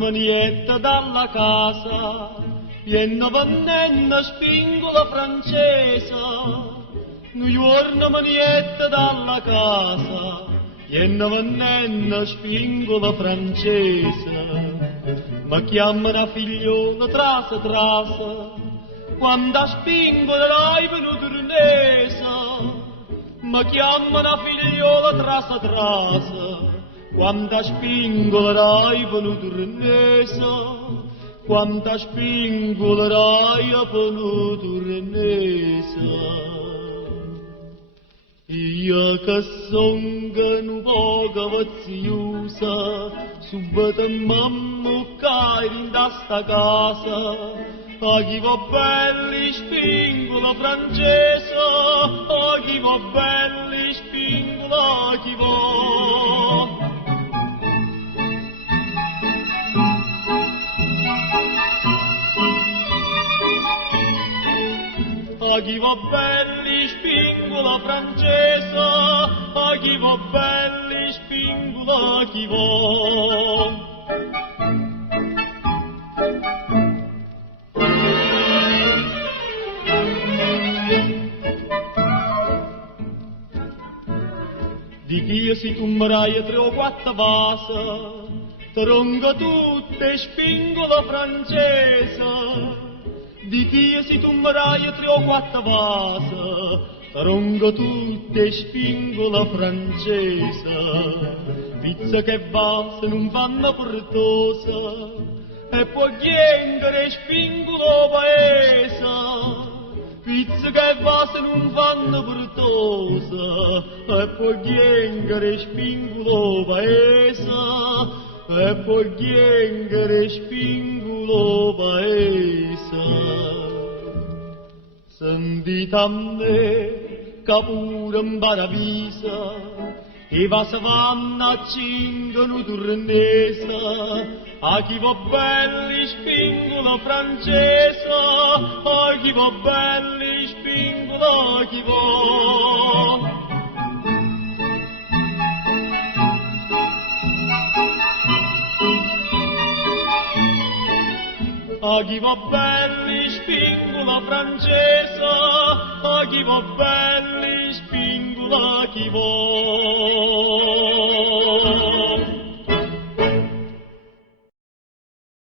manietta dalla casa, viene vannenna spingola francese. Noi una manietta dalla casa, viene vannenna spingola francese. Ma chiama una figliola trasa trasa, quando spingola l'hai venuto urnesa. Ma chiama una figliola trasa trasa, quando spingola l'hai venuto urnesa. Quando spingola l'hai venuto urnesa. Io che son un poco vaziosa, subito mamma cae in sta casa. A chi va belli spingola francese, a chi va belli spingola chi va. A chi va belli spingola francese, a chi va belli spingola chi va. Di chi si tummerai 3 o 4 vase, tronga tutte spingola francese. Di chi si tummerai 3 o 4 vase, tronga tutte spingola francese. Pizza che va se non vanno portosa, e poi chiengere spingola paese. Pizza che va se non vanno portosa, e poi chiengere spingola paese. E poi chiengere spingulo paese. Sentite a me, che pure imbaravisa, e va savanna cingono turnesa. A chi va belli spingola francese, a chi va belli spingola chi va. A chi va belli spingola francese, a chi va belli spingola chi va.